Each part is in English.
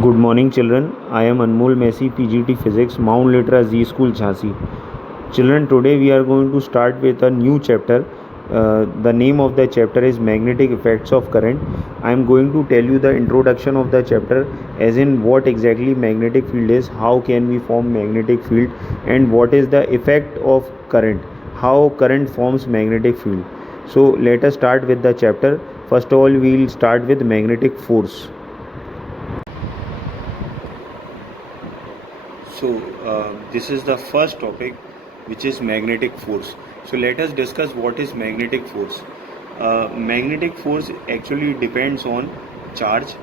Good morning, children. I am Anmol Messi, PGT Physics, Mount Litra Z School, Jhansi. Children, today we are going to start with a new chapter. The name of the chapter is Magnetic Effects of Current. I am going to tell you the introduction of the chapter, as in what exactly magnetic field is, how can we form magnetic field, and what is the effect of current, how current forms magnetic field. So let us start with the chapter. First of all, we will start with magnetic force. So this is the first topic, which is magnetic force. So let us discuss what is magnetic force. Magnetic force actually depends on charge,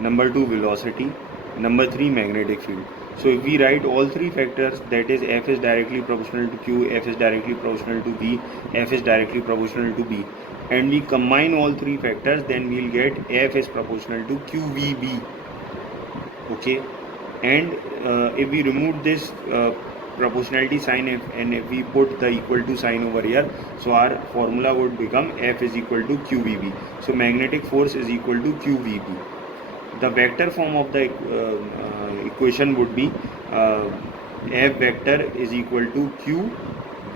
number 2 velocity, number 3 magnetic field. So if we write all three factors, that is F is directly proportional to Q, F is directly proportional to V, F is directly proportional to B, and we combine all three factors, then we will get F is proportional to QVB. Okay, and if we remove this proportionality sign, and if we put the equal to sign over here, so our formula would become F is equal to QVB. So magnetic force is equal to QVB. The vector form of the equation would be F vector is equal to Q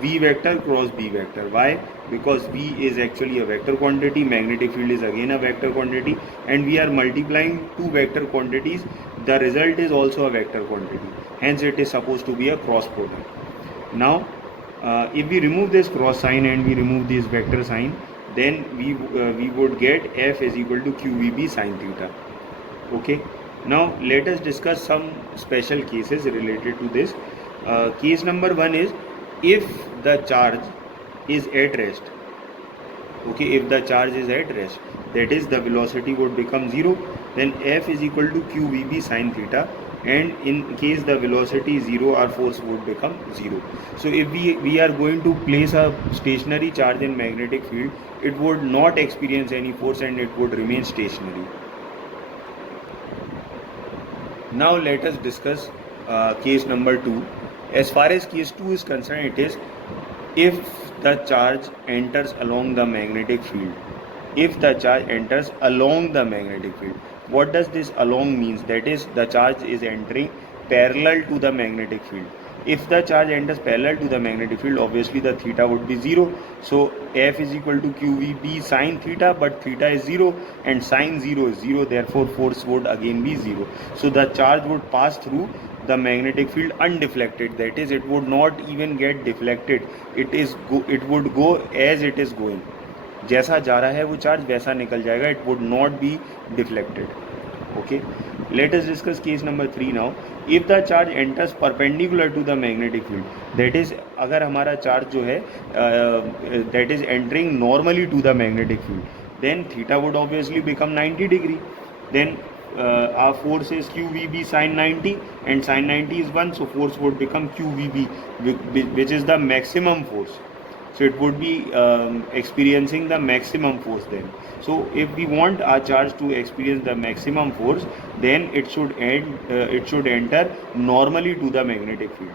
V vector cross B vector. Why? Because V is actually a vector quantity, magnetic field is again a vector quantity, and we are multiplying two vector quantities. The result is also a vector quantity. Hence, it is supposed to be a cross product. Now, if we remove this cross sign and we remove this vector sign, then we would get F is equal to QVB sine theta. Okay. Now let us discuss some special cases related to this. Case number 1 is if the charge is at rest. Okay, if the charge is at rest, that is the velocity would become 0, then F is equal to QVB sine theta, and in case the velocity is 0, our force would become 0. So if we are going to place a stationary charge in magnetic field, it would not experience any force and it would remain stationary. Now let us discuss case number 2. As far as case 2 is concerned, it is if the charge enters along the magnetic field. If the charge enters along the magnetic field. What does this along means? That is, the charge is entering parallel to the magnetic field. If the charge enters parallel to the magnetic field, obviously the theta would be 0. So F is equal to QVB sine theta, but theta is 0 and sine 0 is 0. Therefore, force would again be 0. So the charge would pass through the magnetic field undeflected. That is, it would not even get deflected. It would go as it is going. जैसा जा रहा है वो charge वैसा निकल जाएगा. It would not be deflected. Okay, let us discuss case number 3 now. If the charge enters perpendicular to the magnetic field, that is, अगर हमारा charge जो है that is entering normally to the magnetic field, then theta would obviously become 90 degree. Then our force is QVB sine 90, and sine 90 is 1, so force would become QVB, which is the maximum force. So it would be experiencing the maximum force then. So if we want our charge to experience the maximum force, then it should enter normally to the magnetic field.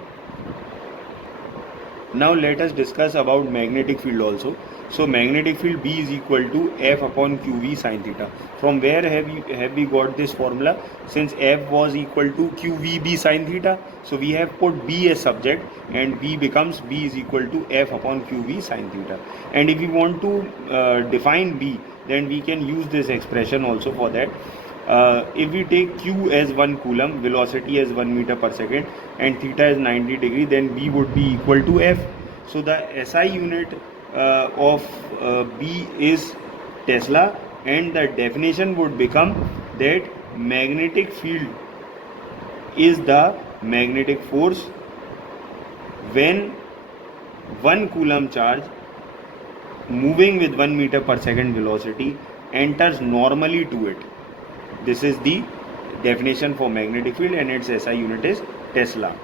Now let us discuss about magnetic field also. So magnetic field B is equal to F upon QV sine theta. From where have we got this formula? Since F was equal to QVB sine theta, so we have put B as subject, and B becomes B is equal to F upon QV sine theta. And if we want to define B, then we can use this expression also for that. If we take Q as 1 coulomb, velocity as 1 meter per second, and theta is 90 degree, then B would be equal to F. So the SI unit of B is Tesla, and the definition would become that magnetic field is the magnetic force when 1 coulomb charge moving with 1 meter per second velocity enters normally to it. This is the definition for magnetic field, and its SI unit is Tesla.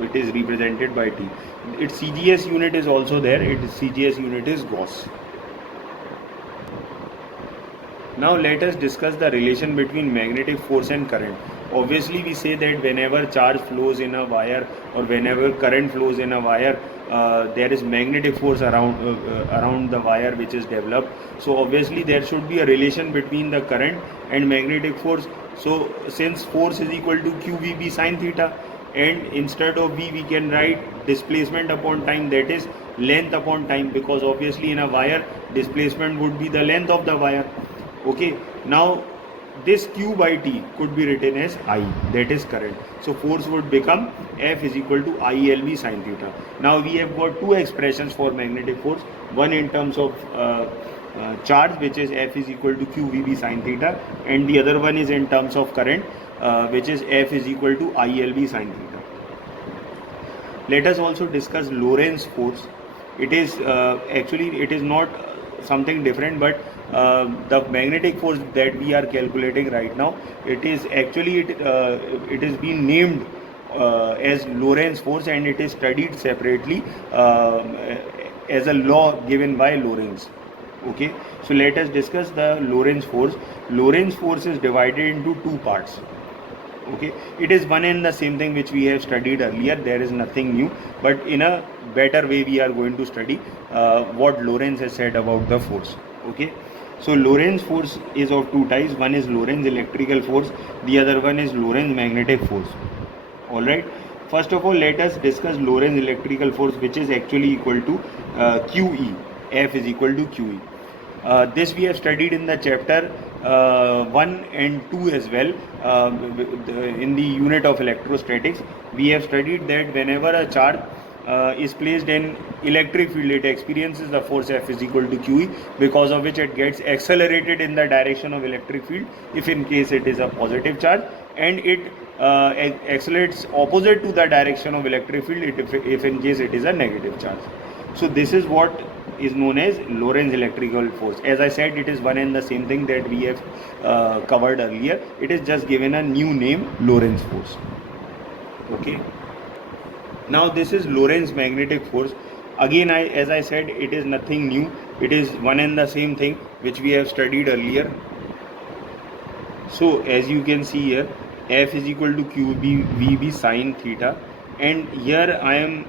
It is represented by T. Its CGS unit is also there. Its CGS unit is Gauss. Now let us discuss the relation between magnetic force and current. Obviously we say that whenever charge flows in a wire or whenever current flows in a wire, there is magnetic force around the wire which is developed. So obviously there should be a relation between the current and magnetic force. So since force is equal to qvb sine theta, and instead of v we can write displacement upon time, that is length upon time, because obviously in a wire displacement would be the length of the wire. Okay, now this q by t could be written as I, that is current. So force would become F is equal to ILB sine theta. Now we have got two expressions for magnetic force, one in terms of charge, which is F is equal to QVB sine theta, and the other one is in terms of current, which is F is equal to ILB sine theta. Let us also discuss Lorentz force. It is actually it is not something different, but the magnetic force that we are calculating right now, it is actually it is being named as Lorentz force, and it is studied separately as a law given by Lorentz. Okay, so let us discuss the Lorentz force. Lorentz force is divided into two parts. Okay, it is one and the same thing which we have studied earlier. There is nothing new, but in a better way we are going to study what Lorentz has said about the force. Okay, so Lorentz force is of two types. One is Lorentz electrical force, the other one is Lorentz magnetic force. All right, first of all let us discuss Lorentz electrical force, which is actually equal to QE. F is equal to QE. This we have studied in the chapter 1 and 2 as well. In the unit of electrostatics, we have studied that whenever a charge is placed in electric field, it experiences the force F is equal to QE, because of which it gets accelerated in the direction of electric field if in case it is a positive charge, and it accelerates opposite to the direction of electric field if in case it is a negative charge. So this is what is known as Lorentz electrical force. As I said, it is one and the same thing that we have covered earlier. It is just given a new name, Lorentz force. Okay. Now this is Lorentz magnetic force. Again, as I said, it is nothing new. It is one and the same thing which we have studied earlier. So as you can see here, F is equal to QVB sine theta, and here I am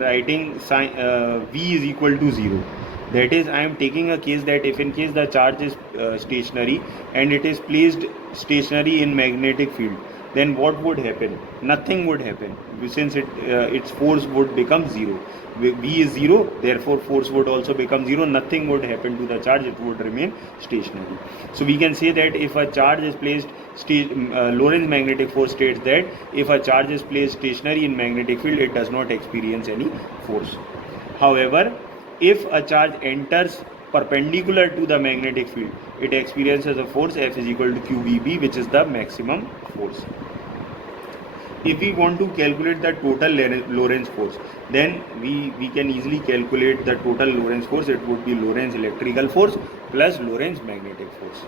writing V is equal to 0. That is, I am taking a case that if in case the charge is stationary and it is placed stationary in magnetic field, then what would happen? Nothing would happen, since its force would become 0. V is 0, therefore force would also become 0. Nothing would happen to the charge, it would remain stationary. So we can say that if a charge is placed, Lorentz magnetic force states that if a charge is placed stationary in magnetic field, it does not experience any force. However, if a charge enters perpendicular to the magnetic field, it experiences a force F is equal to QVB, which is the maximum force. If we want to calculate the total Lorentz force, then we can easily calculate the total Lorentz force. It would be Lorentz electrical force plus Lorentz magnetic force.